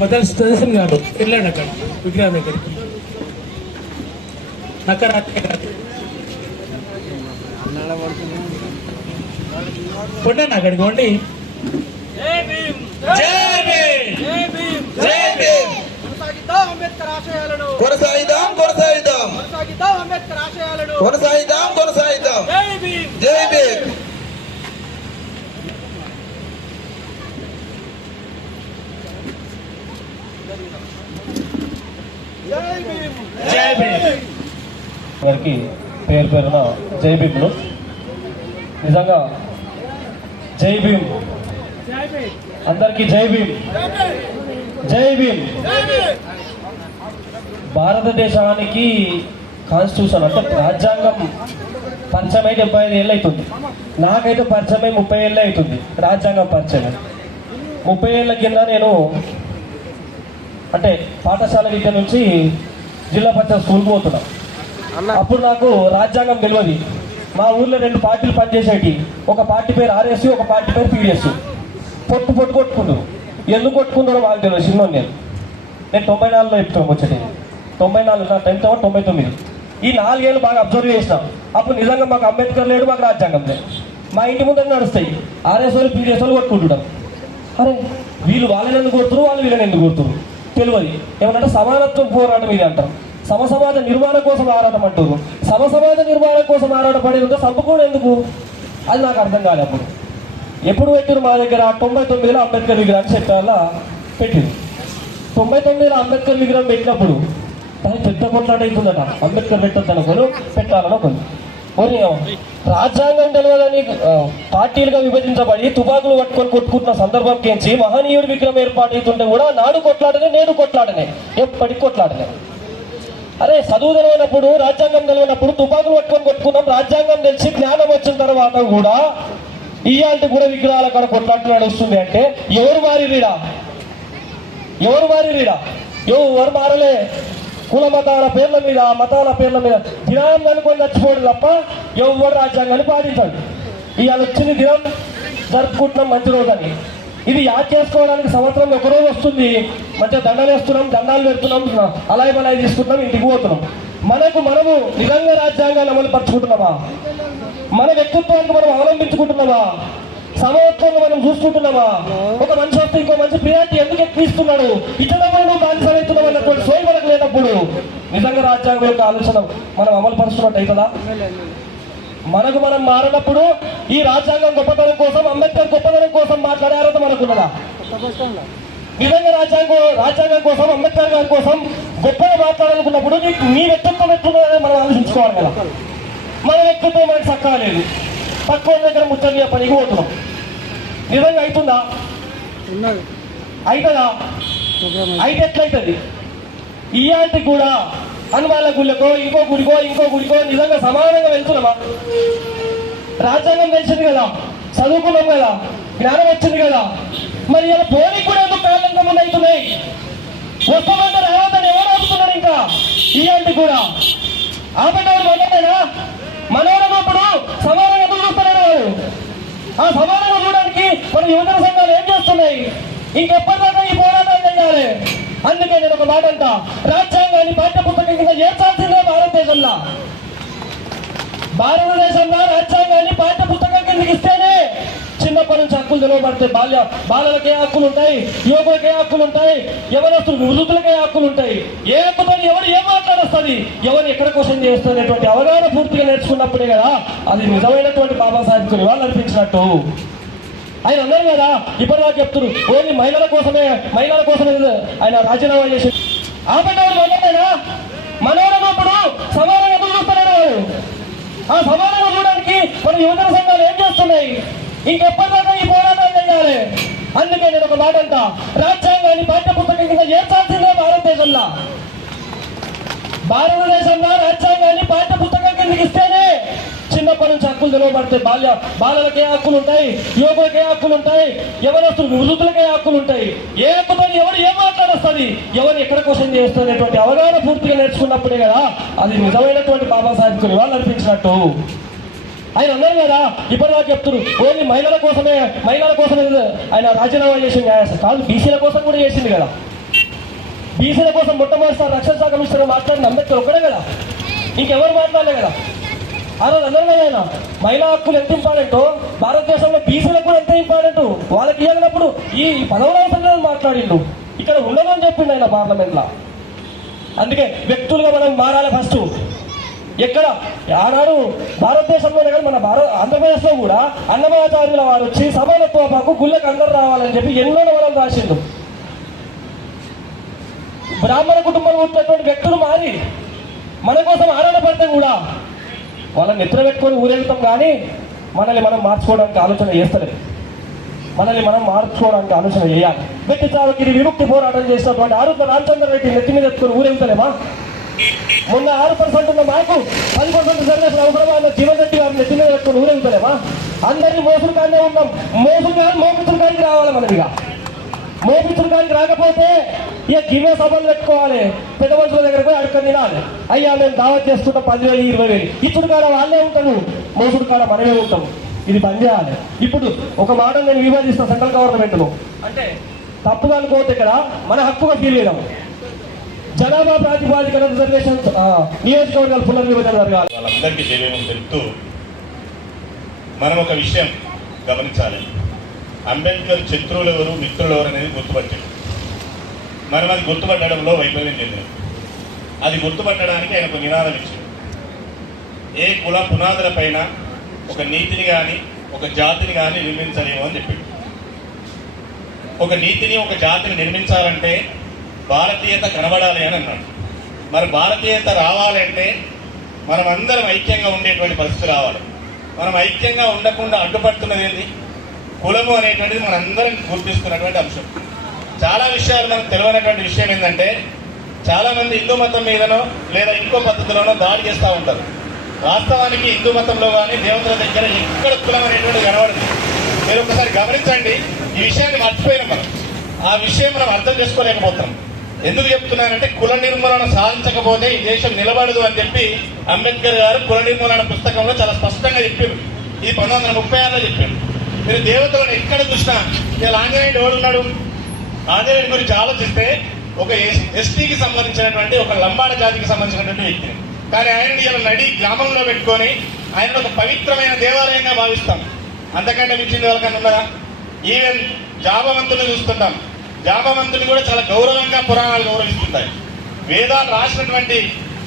మొదలు సుదర్శన్ గారు వెళ్ళాడు అక్కడ విగ్రహం దగ్గరికి. అక్కడ పొండండి అక్కడికి వండి. కొనసాగిద్దాం కొనసాగిద్దాం కొనసాగిద్దాం కొనసాగిద్దాం. జై భీమ్. వారికి పేరు పేరున జై భీమ్లు. నిజంగా జై భీమ్, అందరికీ జై భీమ్. జై భీమ్. భారతదేశానికి కాన్స్టిట్యూషన్ అంటే రాజ్యాంగం పరిచయమై 75 ఏళ్ళు అవుతుంది. నాకైతే పరిచయమై 30 ఏళ్ళే అవుతుంది. రాజ్యాంగం పరిచయం 30 ఏళ్ళ కింద నేను అంటే పాఠశాల విద్య నుంచి జిల్లా పరిషత్ స్కూల్కి పోతున్నా. అప్పుడు నాకు రాజ్యాంగం తెలియదు. మా ఊర్లో 2 పార్టీలు పనిచేసేటి. ఒక పార్టీ పేరు ఆర్ఎస్, ఒక పార్టీ పేరు పీడిఎస్. పొట్టు కొట్టుకుంటారు. ఎందుకు కొట్టుకుంటారో వాళ్ళకి తెలియదు. చిన్న నేను 94లో చెప్తాను వచ్చేది. 94 నా 10th 99. ఈ 4 ఏళ్ళు బాగా అబ్జర్వ్ చేసినాం. అప్పుడు నిజంగా మాకు అంబేద్కర్ లేడు, మాకు రాజ్యాంగం లేదు. మా ఇంటి ముందర నడుస్తాయి ఆర్ఎస్ వాళ్ళు పీడిఎస్ వాళ్ళు కొట్టుకుంటున్నారు. అరే వీళ్ళు వాళ్ళని ఎందుకు కొడుతున్నారు, వాళ్ళు వీళ్ళని ఎందుకు కొడుతున్నారు తెలియదు. ఏమన్నా సమానత్వం పోరాటం ఇది అంటారు. సమసమాజ నిర్మాణం కోసం ఆరాటం అంటారు. సమసమాజ నిర్మాణం కోసం ఆరాటపడేది ఉంటే చంపుకోవడం ఎందుకు, అది నాకు అర్థం కాదు. అప్పుడు ఎప్పుడు పెట్టారు మా దగ్గర 99లో అంబేద్కర్ విగ్రహాన్ని చెప్పాలా పెట్టింది. 99లో అంబేద్కర్ విగ్రహం పెట్టినప్పుడు దానికి పెద్ద కొట్లాట అవుతుందట. అంబేద్కర్ పెట్టొద్దని ఒకరు, పెట్టాలని ఒకరు. రాజ్యాంగం తెలియదని పార్టీలుగా విభజించబడి తుపాకులు పట్టుకొని కొట్టుకుంటున్న సందర్భం కేంచి మహనీయుడి విగ్రహం ఏర్పాటు అవుతుంటే కూడా నాడు కొట్లాడనే, నేడు కొట్లాడనే, ఎప్పటికి కొట్లాడనే. అరే చదువు తెలియనప్పుడు, రాజ్యాంగం తెలియనప్పుడు తుపాకులు పట్టుకొని కొట్టుకున్నాం. రాజ్యాంగం తెలిసి జ్ఞానం వచ్చిన తర్వాత కూడా ఇయాల్టి కూడా విగ్రహాల కాడ కొట్లాట నడుస్తుంది అంటే ఎవరు మారిరీడా? ఎవరు మారిరీడా? ఎవరు మారలే. కుల మతాల పేర్ల మీద, మతాల పేర్ల మీద దినాన్ని అనుకొని చచ్చిపోవడం తప్ప ఎవరు రాజ్యాంగాన్ని పాటించాడు. ఇవాళ వచ్చింది దినం జరుపుకుంటున్నాం మంచి రోజు అని. ఇది యాద్ చేసుకోవడానికి సంవత్సరం ఒకరోజు వస్తుంది. మంచిగా దండాలు వేస్తున్నాం, దండాలు పెడుతున్నాం, అలాయి బలాయి తీసుకుంటున్నాం, ఇంటికి పోతున్నాం. మనము నిజంగా రాజ్యాంగాన్ని అమలు పరుచుకుంటున్నామా? మన వ్యక్తిత్వానికి మనం అవలంబించుకుంటున్నామా? సమత్వంగా మనం చూసుకుంటున్నామా? ఒక మనిషి వస్తే ఇంకో మనిషి ప్రియారిటీ ఎందుకు ఎక్కువిస్తున్నాడు, ఇతర మనం బానిసలవుతున్నాం అన్నటువంటి సోయి మనకు లేనప్పుడు నిజంగా రాజ్యాంగం యొక్క ఆలోచన మనం అమలు పరుస్తున్నట్టు అవుతుందా? మనకు మనం మారినప్పుడు ఈ రాజ్యాంగం గొప్పతనం కోసం, అంబేద్కర్ గొప్పతనం కోసం మాట్లాడే అర్హత మనకున్నదా? నిజంగా రాజ్యాంగం కోసం, అంబేద్కర్ గారి కోసం గొప్పగా మాట్లాడాలనుకున్నప్పుడు మీ వ్యక్తిత్వం ఎట్లున్నదని మనం ఆలోచించుకోవాలి కదా. మన వ్యక్తిత్వం మనకు చక్కగా లేదు. తక్కువ దగ్గర ముచ్చంగా పనికి పోతున్నాం. నిజంగా అవుతుందా? అవుతుందా? అయితే ఎట్లయితుంది? ఇయాటికి కూడా హనుమాన్ల గుళ్ళకో ఇంకో గుడికో నిజంగా సమానంగా వెళ్తున్నామా? రాజ్యాంగం తెలిసింది కదా, చదువుకున్నాం కదా, జ్ఞానం వచ్చింది కదా, మరి ఇలా పోలికి కూడా ఎందుకు కాలంగా ముందు అవుతున్నాయి? వస్తామంటే రావద్దని ఎవరు ఆపుతున్నారు? ఇంకా ఇయాటికి కూడా ఆపేటవారు మనమేనా? మనోరప్పుడు సమానంగా ఎందుకు చూస్తున్నాడు వారు? ఆ సమానంగా చూడడానికి మన యువజన సంఘాలు ఏం చేస్తున్నాయి? ఇంకెప్పటిదాకా ఈ పోరాటాలు చేయాలి. అందుకే నేను ఒక మాట అంట, రాజ్యాంగాన్ని పాఠ్యపుస్తకం కింద చేర్చాల్సిందే భారతదేశంలో. రాజ్యాంగాన్ని పాఠ్యపుస్తకం కిందకి ఇస్తేనే చిన్నప్పటి నుంచి హక్కులు తెలవబడతాయి. బాలలకే హక్కులు ఉంటాయి, యువకులకే హక్కులు ఉంటాయి, యవనస్తులకు వృద్ధులకే హక్కులు ఉంటాయి. ఏ హక్కుతో ఎవరు ఏం మాట్లాడొస్తుంది, ఎవరు ఎక్కడ క్వశ్చన్ చేస్తున్నటువంటి అవగాహన పూర్తిగా నేర్చుకున్నప్పుడే కదా అది నిజమైనటువంటి బాబాసాహెబ్ వాళ్ళు అనిపించినట్టు. ఆయన అన్నారు కదా, ఇప్పటిదాకా చెప్తున్నారు ఓన్లీ మహిళల కోసమే ఆయన రాజీనామా చేసి ఆపేటవారు మనమేనా? మనోరప్పుడు సమానంగా ఎదురు చూస్తున్నాడు వారు. ఆ సమానంగా చూడడానికి మన యువజన సంఘాలు ఏం చేస్తున్నాయి? ఇంకెప్పటిదాకా ఈ పోరాటాలు చేయాలి. అందుకే నేను ఒక మాట అంట, రాజ్యాంగాన్ని పాఠ్యపుస్తకం కింద చేర్చాల్సిందే భారతదేశంలో. రాజ్యాంగాన్ని పాఠ్యపుస్తకం కిందకి ఇస్తేనే చిన్నప్పటి నుంచి హక్కులు తెలవబడతాయి. బాలలకే హక్కులు ఉంటాయి, యువకులకే హక్కులు ఉంటాయి, యవనస్తులకు వృద్ధులకే హక్కులు ఉంటాయి. ఏ హక్కుతో ఎవరు ఏం మాట్లాడొస్తుంది, ఎవరు ఎక్కడ క్వశ్చన్ చేస్తున్నటువంటి అవగాహన పూర్తిగా నేర్చుకున్నప్పుడే కదా అది నిజమైనటువంటి బాబాసాహెబ్ వాళ్ళు అనిపించినట్టు. ఆయన అన్నారు కదా, ఇప్పటిదాకా చెప్తున్నారు ఓన్లీ మహిళల కోసమే ఆయన రాజీనామా చేసింది. కాదు, బీసీల కోసం కూడా చేసింది కదా. బీసీల కోసం మొట్టమొదటిసారి రక్షణ శాఖ మినిస్టర్ మాట్లాడిన అంబేద్కర్ ఒక్కడే కదా, ఇంకెవరు మాట్లాడలే కదా. ఆ రోజు అందరూ కదా మహిళా హక్కులు ఎంత ఇంపార్టెంటో భారతదేశంలో బీసీలకు కూడా ఎంత ఇంపార్టెంట్, వాళ్ళకి ఇవ్వనప్పుడు ఈ పదవుల అవసరం లేదని మాట్లాడిండు. ఇక్కడ ఉండదు అని చెప్పిండు ఆయన పార్లమెంట్లో. అందుకే వ్యక్తులుగా మనం మారాలి ఫస్ట్. ఎక్కడ ఆనాడు భారతదేశంలోనే కానీ మన ఆంధ్రప్రదేశ్లో కూడా అన్నమాచార్యుల వారు వచ్చి సమానత్వ హక్కు గుళ్ళకి అందరూ రావాలని చెప్పి ఎన్నో మనం రాసిండు. బ్రాహ్మణ కుటుంబంలో ఉన్నటువంటి వ్యక్తులు మారి మన కోసం ఆనందపడితే కూడా వాళ్ళని నిద్ర పెట్టుకొని ఊరేగుతాం, కానీ మనల్ని మనం మార్చుకోవడానికి ఆలోచన చేస్తలేదు. మనల్ని మనం మార్చుకోవడానికి ఆలోచన చేయాలి. వ్యక్తి చావుకి విముక్తి పోరాటం చేసినటువంటి ఆరుద్ర రామచంద్ర రెడ్డి నెత్తి మీద ఎత్తుకొని ఊరేగుతలేమా? మొన్న 6% ఉన్న మాకు 10% రిజర్వేషన్ అవసరమా అన్న జీవన్ రెడ్డి గారు నెత్తి మీద పెట్టుకొని ఊరేగుతలేమా? అందరినీ మోసులు కానీ ఉన్నాం. మోసులు కానీ మోపితులు కానీ రావాలి. మనం ఇక మోపితులు కానీ రాకపోతే ఇక గివే సభలు పెట్టుకోవాలి. పెద్ద మనుషుల దగ్గర పోయి అడుకొని తినాలి. అయ్యా మేము దావత్ చేసుకుంటాం 10,000 20,000. ఇచ్చుడు కాడ వాళ్ళే ఉంటాము, మోసుడు కాడ మనమే ఉంటాం. ఇది బంద్ చేయాలి. ఇప్పుడు ఒక మాట నేను విభజిస్తా సెంట్రల్ గవర్నమెంట్ను. అంటే తప్పుగా అనుకోవద్దు, ఇక్కడ మన హక్కుగా ఫీల్ చేయడం. జనాభా ప్రాతిపాదికన రిజర్వేషన్ నియోజకవర్గాలు పునర్విభజన జరగాలి. వాళ్ళందరికీ జయవేమని తెలుపుతూ మనం ఒక విషయం గమనించాలి. అంబేద్కర్ శత్రువులు ఎవరు, మిత్రులు ఎవరు అనేది గుర్తుపట్టాడు. మనం అది గుర్తుపట్టడంలో వైఫల్యం చెందింది. అది గుర్తుపట్టడానికి ఆయన ఒక నినాదం ఇచ్చాడు. ఏ కుల పునాదుల పైన ఒక నీతిని కానీ ఒక జాతిని కానీ నిర్మించలేము అని చెప్పాడు. ఒక నీతిని ఒక జాతిని నిర్మించాలంటే భారతీయత కనబడాలి అని అన్నాడు. మరి భారతీయత రావాలంటే మనం అందరం ఐక్యంగా ఉండేటువంటి పరిస్థితి రావాలి. మనం ఐక్యంగా ఉండకుండా అడ్డుపడుతున్నది ఏంటి? కులము అనేటువంటిది మనందరం గుర్తిస్తున్నటువంటి అంశం. చాలా విషయాలు మనకు తెలియనటువంటి విషయం ఏంటంటే, చాలా మంది హిందూ మతం మీదనో లేదా ఇంకో పద్ధతిలోనో దాడి చేస్తూ ఉంటారు. వాస్తవానికి హిందూ మతంలో కానీ దేవతల దగ్గర ఎక్కడ కులం అనేటువంటి కనబడుతుంది. మీరు ఒకసారి గమనించండి. ఈ విషయాన్ని మర్చిపోయినాం మనం. ఆ విషయం మనం అర్థం చేసుకోలేకపోతున్నాం. ఎందుకు చెప్తున్నానంటే, కుల నిర్మూలన సాధించకపోతే ఈ దేశం నిలబడదు అని చెప్పి అంబేద్కర్ గారు కుల నిర్మూలన పుస్తకంలో చాలా స్పష్టంగా చెప్పారు. ఇది 1936లో చెప్పారు. మీరు దేవతలను ఎక్కడ చూసినా, ఇలా ఆంజనేయుడు ఎవడున్నాడు? ఆంజనేయుడి గురించి ఆలోచిస్తే ఒక ఎస్టీకి సంబంధించినటువంటి ఒక లంబాడ జాతికి సంబంధించినటువంటి వ్యక్తిని, కానీ ఆయన్ని ఇలా నడి గ్రామంలో పెట్టుకొని ఆయన ఒక పవిత్రమైన దేవాలయంగా భావిస్తాం. అంతకంటే మించింది ఎవరికన్నా ఉన్నదా? ఈవెన్ జాబవంతుని చూస్తుంటాం. జాబవంతుని కూడా చాలా గౌరవంగా పురాణాలు గౌరవిస్తుంటాయి. వేదాలు రాసినటువంటి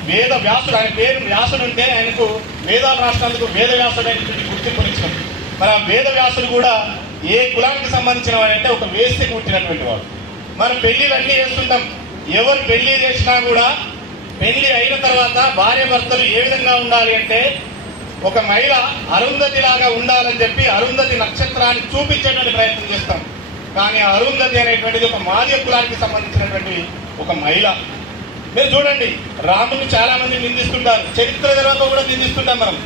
వేద వ్యాసుడు, ఆయన పేరు వ్యాసుడు ఉంటే ఆయనకు వేదాలు రాసినందుకు వేద వ్యాసుడు అనేటువంటి గుర్తింపునిచ్చాం. మరి ఆ వేద వ్యాసుడు కూడా ఏ కులానికి సంబంధించిన వాడంటే ఒక వేస్తే పుట్టినటువంటి వాడు. మనం పెళ్లిళ్ళన్నీ చేస్తుంటాం. ఎవరు పెళ్లి చేసినా కూడా పెళ్లి అయిన తర్వాత భార్య భర్తలు ఏ విధంగా ఉండాలి అంటే, ఒక మహిళ అరుంధతి లాగా ఉండాలని చెప్పి అరుంధతి నక్షత్రాన్ని చూపించేటువంటి ప్రయత్నం చేస్తాం. కానీ అరుంధతి అనేటువంటిది ఒక మాదిగ కులానికి సంబంధించినటువంటి ఒక మహిళ. మీరు చూడండి, రాముడిని చాలా మంది నిందిస్తుంటారు. చరిత్ర తర్వాత కూడా నిందిస్తుంటాం మనం.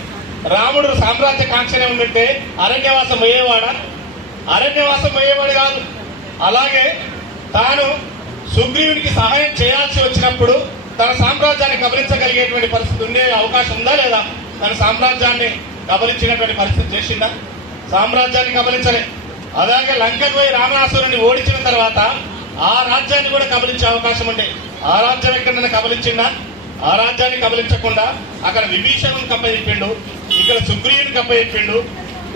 రాముడు సామ్రాజ్య కాంక్షనే ఉండింటే అరణ్యవాసం అయ్యేవాడా? అరణ్యవాసం అయ్యేవాడు కాదు. అలాగే తాను సుగ్రీవునికి సహాయం చేయాల్సి వచ్చినప్పుడు తన సామ్రాజ్యాన్ని కబలించగలిగేటువంటి పరిస్థితి ఉండే అవకాశం ఉందా లేదా? తన సామ్రాజ్యాన్ని కబలించినటువంటి పరిస్థితి చేసిందా? సామ్రాజ్యాన్ని కబలించలే. అలాగే లంకకు పోయి రావణాసురుడిని ఓడించిన తర్వాత ఆ రాజ్యాన్ని కూడా కబలించే అవకాశం ఉండే. ఆ రాజ్యం ఎక్కడైనా కబలించిందా? ఆ రాజ్యాన్ని కబలించకుండా అక్కడ విభీషణుని కప్పచెప్పిండు, ఇక్కడ సుగ్రీవుని కప్పచెప్పిండు.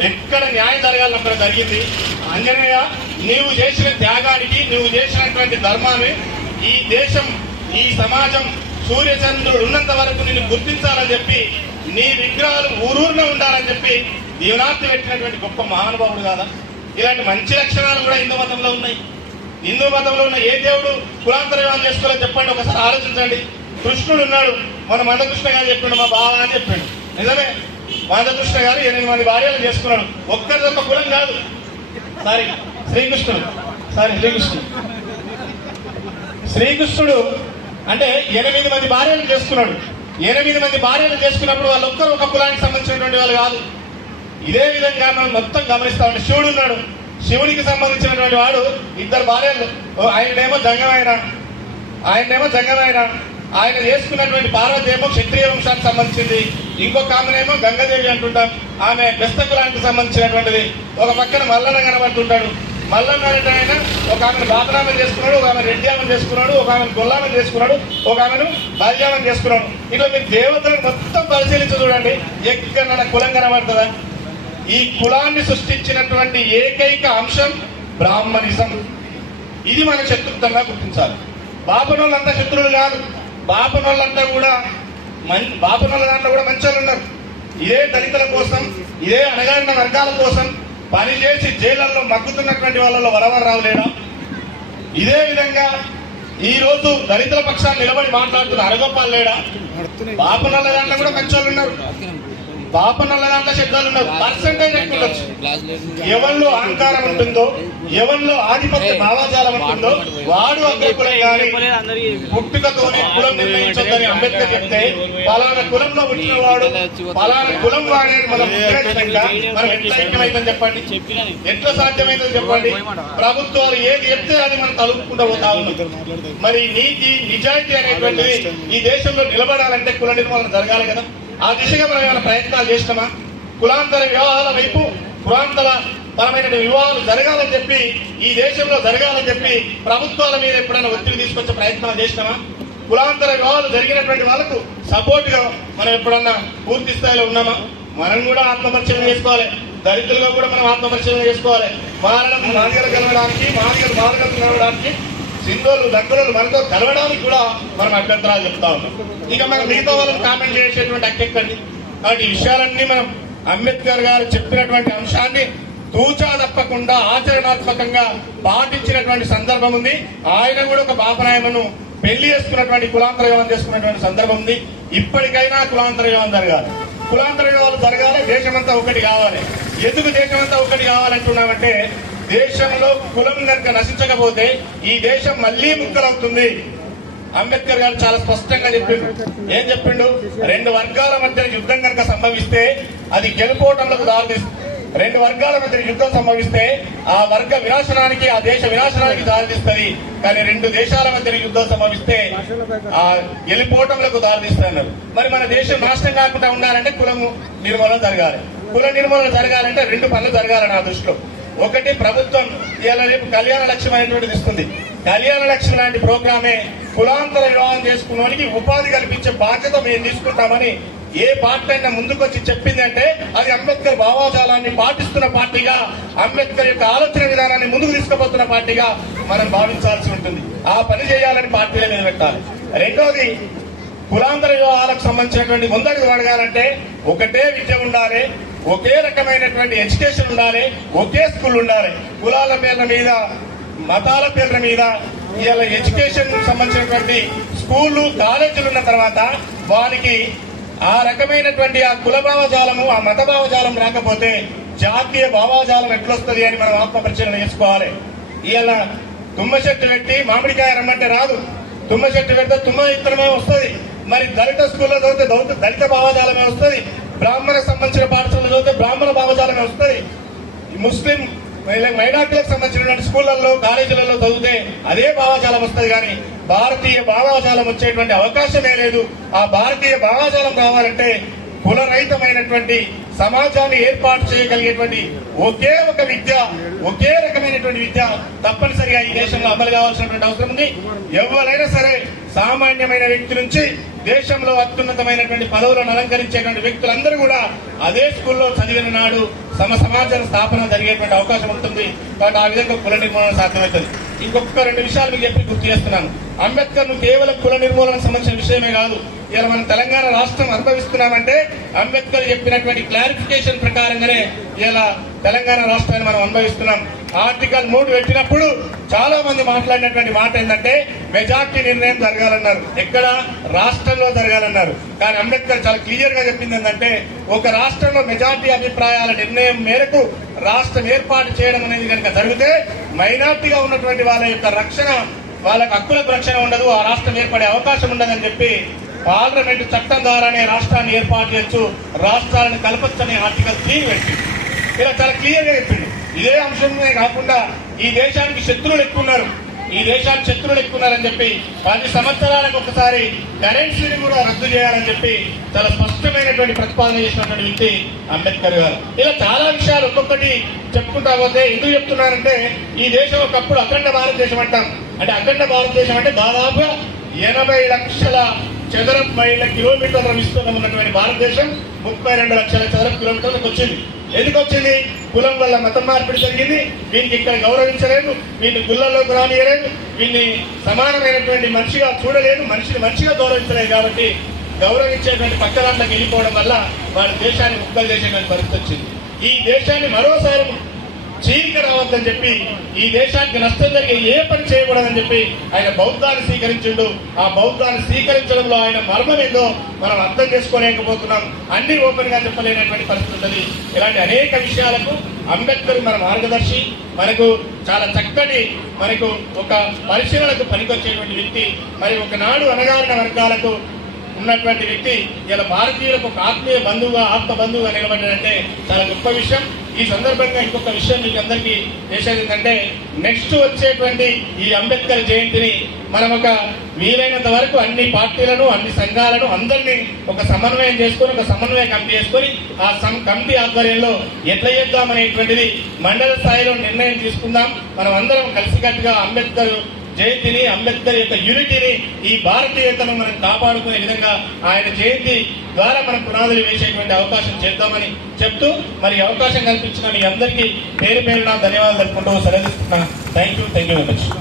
ఎక్కడ న్యాయం జరగాలని అక్కడ జరిగింది. ఆంజనేయ, నీవు చేసిన త్యాగానికి, నువ్వు చేసినటువంటి ధర్మాన్ని ఈ దేశం, ఈ సమాజం, సూర్యచంద్రుడు ఉన్నంత వరకు నిన్ను గుర్తించాలని చెప్పి, నీ విగ్రహాలు ఊరూరులో ఉండాలని చెప్పి దీవనార్థి పెట్టినటువంటి గొప్ప మహానుభావుడు కాదా? ఇలాంటి మంచి లక్షణాలు కూడా హిందూ మతంలో ఉన్నాయి. హిందూ మతంలో ఉన్న ఏ దేవుడు కులాంతర వివాహం చేసుకోవాలని చెప్పండి, ఒకసారి ఆలోచించండి. కృష్ణుడు ఉన్నాడు, మన మందకృష్ణ గారు చెప్పిండు, మా బావ అని చెప్పిండు. నిజమే, మందకృష్ణ గారు 8 మంది భార్యలు చేసుకున్నాడు. ఒక్కరిదొక్క కులం కాదు. శ్రీకృష్ణుడు అంటే 8 మంది భార్యలు చేసుకున్నాడు. 8 మంది భార్యలు చేసుకున్నప్పుడు వాళ్ళు ఒక్కరు ఒక కులానికి సంబంధించినటువంటి వాళ్ళు కాదు. ఇదే విధంగా మనం మొత్తం గమనిస్తా ఉంటే, శివుడు ఉన్నాడు. శివుడికి సంబంధించినటువంటి వాడు 2 భార్యలు. ఆయనేమో జంగమైన ఆయన చేసుకున్నటువంటి పార్వతి ఏమో క్షత్రియ వంశానికి సంబంధించింది. ఇంకొక ఆమెనేమో గంగాదేవి అంటుంటాం, ఆమె బెస్త కులానికి సంబంధించినటువంటిది. ఒక పక్కన మల్లన కనబడుతుంటాడు. మల్లన్న అంటే ఆయన ఒక ఆమెను బాపనామని చేసుకున్నాడు, ఒక ఆమె రెడ్డి ఆమెను చేసుకున్నాడు, ఒక ఆమెను గొల్లామని చేసుకున్నాడు, ఒక ఆమెను బలిజామని చేసుకున్నాడు. ఇట్లా మీరు దేవతలను మొత్తం పరిశీలించి చూడండి, ఎక్కడ కులం కనబడుతుందా? ఈ కులాన్ని సృష్టించినటువంటి ఏకైక అంశం బ్రాహ్మణిజం. ఇది మనం శత్రుత్వంగా గుర్తించాలి. బాపనోళ్ళంతా శత్రువులు కాదు, బాపనోళ్ళంతా కూడా బాపనోళ్ళ దాంట్లో కూడా మంచి వాళ్ళు ఉన్నారు. ఇదే దళితుల కోసం, ఇదే అణగారిన వర్గాల కోసం పనిచేసి జైళ్లలో మగ్గుతున్నటువంటి వాళ్ళలో వరవరరావు లేడా? ఇదే విధంగా ఈ రోజు దళితుల పక్షాన్ని నిలబడి మాట్లాడుతున్న అరగోపాల్ లేడా? బాపనోళ్ళ దాంట్లో కూడా మంచి వాళ్ళు ఉన్నారు, బాపనోళ్ళ దాంట్లో శబ్దాలు ఉన్నారు. పర్సెంటేజ్ ఎక్కువ ఉండొచ్చు. ఎవరిలో అహంకారం ఉంటుందో, ఎవరిలో ఆధిపత్య భావాజాలం ఉంటుందో వాడు అగ్రకులం. కానీ పుట్టుకతోనే కులం నిర్ణయించొద్దని అంబేద్కర్ చెప్తే పలానా కులంలో పుట్టిన వాడు పలానా కులం వాడేది మనం ఉద్దేశంగా మనం ఎట్లా ఐక్యమైందని చెప్పండి, ఎట్లా సాధ్యమైందని చెప్పండి? ప్రభుత్వాలు ఏది చెప్తే అది మనం తలుపుకుంటూ పోతా ఉన్నాం. మరి నీతి నిజాయితీ అనేటువంటిది ఈ దేశంలో నిలబడాలంటే కుల నిర్మూలన జరగాలి కదా. ఆ దిశగా మనం ఏమైనా ప్రయత్నాలు చేసినామా? కులాంతర వివాహాల వైపు, కులాంతర పరమైన వివాహాలు జరగాలని చెప్పి ఈ దేశంలో జరగాలని చెప్పి ప్రభుత్వాల మీద ఎప్పుడైనా ఒత్తిడి తీసుకొచ్చే ప్రయత్నాలు చేసినామా? కులాంతర వివాహాలు జరిగినటువంటి వాళ్ళకు సపోర్ట్ గా మనం ఎప్పుడన్నా పూర్తి స్థాయిలో ఉన్నామా? మనం కూడా ఆత్మపరిశీలన చేసుకోవాలి. దళితులుగా కూడా మనం ఆత్మపరిశీలన చేసుకోవాలి. మారడం మాదిగలు కలవడానికి, మాదిగలు మాదిగలు కలవడానికి, సింధువులు దగ్గరలు మనతో కలవడానికి కూడా మనం అభ్యంతరాలు చెప్తా ఉన్నాం. ఇక మనం మిగతా వాళ్ళని కామెంట్ చేసేటువంటి అక్కెక్కండి. కాబట్టి ఈ విషయాలన్నీ మనం అంబేద్కర్ గారు చెప్పినటువంటి అంశాన్ని తూచా తప్పకుండా ఆచరణాత్మకంగా పాటించినటువంటి సందర్భం ఉంది. ఆయన కూడా ఒక బాపనాయమను పెళ్లి చేసుకున్నటువంటి కులాంతర వివాహం చేసుకున్నటువంటి సందర్భం ఉంది. ఇప్పటికైనా కులాంతర వివాహం జరగాలి, కులాంతర వివాహాలు జరగాలి. దేశమంతా ఒకటి కావాలి. ఎందుకు దేశమంతా ఒకటి కావాలంటున్నామంటే దేశంలో కులం కనుక నశించకపోతే ఈ దేశం మళ్లీ ముక్కలవుతుంది. అంబేద్కర్ గారు చాలా స్పష్టంగా చెప్పిండు. ఏం చెప్పిండు? రెండు వర్గాల మధ్య యుద్ధం కనుక సంభవిస్తే అది గెలుపోవటంలోకి దారితీస్తుంది. రెండు వర్గాల మధ్య యుద్ధం సంభవిస్తే ఆ వర్గ వినాశనానికి, ఆ దేశ వినాశనానికి దారితీస్తుంది. కానీ రెండు దేశాల మధ్య యుద్ధం సంభవిస్తే ఆ గెలిపోవటంలోకి దారితీస్తున్నారు. మరి మన దేశం నాశనం కాకుండా ఉండాలంటే కులము నిర్మూలన జరగాలి. కుల నిర్మూలన జరగాలంటే రెండు పనులు జరగాలి నా దృష్టిలో. ఒకటి, ప్రభుత్వం ఇలా రేపు కళ్యాణ లక్ష్యం అనేటువంటిది ఇస్తుంది. కళ్యాణ లక్ష్యం లాంటి ప్రోగ్రామే కులాంతర వివాహం చేసుకున్నవానికి ఉపాధి కల్పించే బాధ్యత మేము తీసుకుంటామని ఏ పార్టీ అయినా ముందుకొచ్చి చెప్పిందంటే అది అంబేద్కర్ భావాజాలాన్ని పాటిస్తున్న పార్టీగా, అంబేద్కర్ యొక్క ఆలోచన విధానాన్ని ముందుకు తీసుకుపోతున్న పార్టీగా మనం భావించాల్సి ఉంటుంది. ఆ పని చేయాలని పార్టీల మీద పెట్టాలి. రెండోది, కులాంతర వివాహాలకు సంబంధించినటువంటి ముందడుగు అడగాలంటే ఒకటే విద్య ఉండాలి, ఒకే రకమైనటువంటి ఎడ్యుకేషన్ ఉండాలి, ఒకే స్కూల్ ఉండాలి. కులాల పేర్ల మీద, మతాల పేర్ల మీద ఇలా ఎడ్యుకేషన్ సంబంధించినటువంటి స్కూళ్లు, కాలేజీలు ఉన్న తర్వాత వారికి ఆ రకమైనటువంటి ఆ కుల భావజాలము, ఆ మత భావజాలం రాకపోతే జాతీయ భావజాలం ఎట్లొస్తుంది అని మనం ఆత్మపరిశీలన చేసుకోవాలి. ఇలా తుమ్మ చెట్టు పెట్టి మామిడికాయ రమ్మంటే రాదు, తుమ్మ చెట్టు పెడితే తుమ్మ ఇత్తనమే వస్తుంది. మరి దళిత స్కూల్లో చదివితే దళిత భావజాలమే వస్తుంది, బ్రాహ్మణకు సంబంధించిన పాఠశాలలో చదివితే బ్రాహ్మణ భావజాలమే వస్తుంది, ముస్లిం మైనార్టీలకు సంబంధించినటువంటి స్కూళ్లలో, కాలేజీలలో చదివితే అదే భావజాలం వస్తుంది. కానీ భారతీయ భావజాలం వచ్చేటువంటి అవకాశమే లేదు. ఆ భారతీయ భావజాలం రావాలంటే కులరహితమైనటువంటి సమాజాన్ని ఏర్పాటు చేయగలిగేటువంటి ఒకే ఒక విద్య, ఒకే రకమైనటువంటి విద్య తప్పనిసరిగా ఈ దేశంలో అమలు కావాల్సినటువంటి అవసరం ఉంది. ఎవరైనా సరే సామాన్యమైన వ్యక్తి నుంచి దేశంలో అత్యున్నతమైనటువంటి పదవులను అలంకరించేటువంటి వ్యక్తులందరూ కూడా అదే స్కూల్లో చదివిన నాడు సమాజ స్థాపన జరిగేటువంటి అవకాశం ఉంటుంది. కాబట్టి ఆ విధంగా కుల నిర్మూలన సాధ్యమవుతుంది. ఇంకొక రెండు విషయాలు మీకు చెప్పి గుర్తు చేస్తున్నాను. అంబేద్కర్ ను కేవలం కుల నిర్మూలనకు సంబంధించిన విషయమే కాదు, ఇలా మనం తెలంగాణ రాష్ట్రం అనుభవిస్తున్నామంటే అంబేద్కర్ చెప్పినటువంటి క్లారిఫికేషన్ ప్రకారంగానే ఇలా తెలంగాణ రాష్ట్రాన్ని మనం అనుభవిస్తున్నాం. ఆర్టికల్ 3 పెట్టినప్పుడు చాలా మంది మాట్లాడినటువంటి మాట ఏంటంటే మెజార్టీ నిర్ణయం జరగాలన్నారు. ఎక్కడ? రాష్ట్రంలో జరగాలన్నారు. కానీ అంబేద్కర్ చాలా క్లియర్ గా చెప్పింది ఏంటంటే ఒక రాష్ట్రంలో మెజార్టీ అభిప్రాయాల నిర్ణయం మేరకు రాష్ట్రం ఏర్పాటు చేయడం అనేది కనుక జరిగితే మైనార్టీగా ఉన్నటువంటి వాళ్ళ యొక్క రక్షణ, వాళ్ళకి హక్కులకు రక్షణ ఉండదు, ఆ రాష్ట్రం ఏర్పడే అవకాశం ఉండదని చెప్పి పార్లమెంటు చట్టం ద్వారానే రాష్ట్రాన్ని ఏర్పాటు చేయొచ్చు, రాష్ట్రాలను కలపచ్చని ఆర్టికల్ 3 పెట్టి ఇలా చాలా క్లియర్ గా చెప్పింది. ఇదే అంశమే కాకుండా ఈ దేశానికి శత్రువులు ఎక్కువ ఉన్నారు. ఈ దేశాన్ని శత్రువులు ఎక్కున్నారని చెప్పి 10 సంవత్సరాలకు ఒకసారి కరెన్సీని కూడా రద్దు చేయాలని చెప్పి చాలా స్పష్టమైనటువంటి ప్రతిపాదన చేసినటువంటి వ్యక్తి అంబేద్కర్ గారు. ఇలా చాలా విషయాలు ఒక్కొక్కటి చెప్పుకుంటా పోతే ఎందుకు చెప్తున్నారంటే ఈ దేశం ఒకప్పుడు అఖండ భారతదేశం అంటాం. అంటే అఖండ భారతదేశం అంటే దాదాపు 80 లక్షల చదరపు మైళ్ళ కిలోమీటర్ల విస్తీర్ణం ఉన్నటువంటి భారతదేశం 32 లక్షల చదరపు కిలోమీటర్లకు వచ్చింది. ఎందుకు వచ్చింది? కులం వల్ల మతం మార్పిడి జరిగింది. వీళ్ళకి ఇక్కడ గౌరవించలేదు, వీళ్ళని గుళ్ళల్లోకి రానియలేదు, వీళ్ళని సమానమైనటువంటి మనిషిగా చూడలేదు, మనిషిని మంచిగా గౌరవించలేదు. కాబట్టి గౌరవించేటువంటి పక్కదాంట్లోకి వెళ్ళిపోవడం వల్ల వాళ్ళ దేశాన్ని ముక్కలు చేసేటువంటి పరిస్థితి వచ్చింది. ఈ దేశాన్ని మరోసారి చీలిక రావద్దని చెప్పి ఈ దేశానికి నష్టం జరిగే ఏ పని చేయకూడదని చెప్పి ఆయన బౌద్ధాన్ని స్వీకరించిండు. ఆ బౌద్ధాన్ని స్వీకరించడంలో ఆయన మర్మం ఏదో మనం అర్థం చేసుకోలేకపోతున్నాం. అన్ని ఓపెన్ గా చెప్పలేనటువంటి పరిస్థితి ఉంది. ఇలాంటి అనేక విషయాలకు అంబేద్కర్ మన మార్గదర్శి, మనకు చాలా చక్కటి మనకు ఒక పరిశీలనకు పనికొచ్చేటువంటి వ్యక్తి. మరి ఒకనాడు అణగారిన వర్గాలకు ఉన్నటువంటి వ్యక్తి ఇలా భారతీయులకు ఒక ఆత్మీయ బంధువుగా ఆత్మ బంధువుగా నిలబడ్డాడంటే చాలా గొప్ప విషయం. ఈ సందర్భంగా ఇంకొక విషయం మీకు అందరికీ చేసేది ఏంటంటే నెక్స్ట్ వచ్చేటువంటి ఈ అంబేద్కర్ జయంతిని మనం ఒక వీలైనంత వరకు అన్ని పార్టీలను అన్ని సంఘాలను అందరినీ ఒక సమన్వయం చేసుకొని ఒక సమన్వయ కమిటీ చేసుకొని ఆ కమిటీ ఆధ్వర్యంలో ఎట్లా చేద్దామనేటువంటిది మండల స్థాయిలో నిర్ణయం తీసుకుందాం. మనం అందరం కలిసికట్టుగా అంబేద్కర్ జయంతిని, అంబేద్కర్ యొక్క యూనిటీని, ఈ భారతీయతను మనం కాపాడుకునే విధంగా ఆయన జయంతి ద్వారా మనం పునాదులు వేసేటువంటి అవకాశం చేద్దామని చెప్తూ మరి అవకాశం కల్పించిన మీ అందరికీ పేరు పేరున ధన్యవాదాలు తెలుపుకుంటూ సెలవు తీసుకుంటున్నాను. Thank you very much.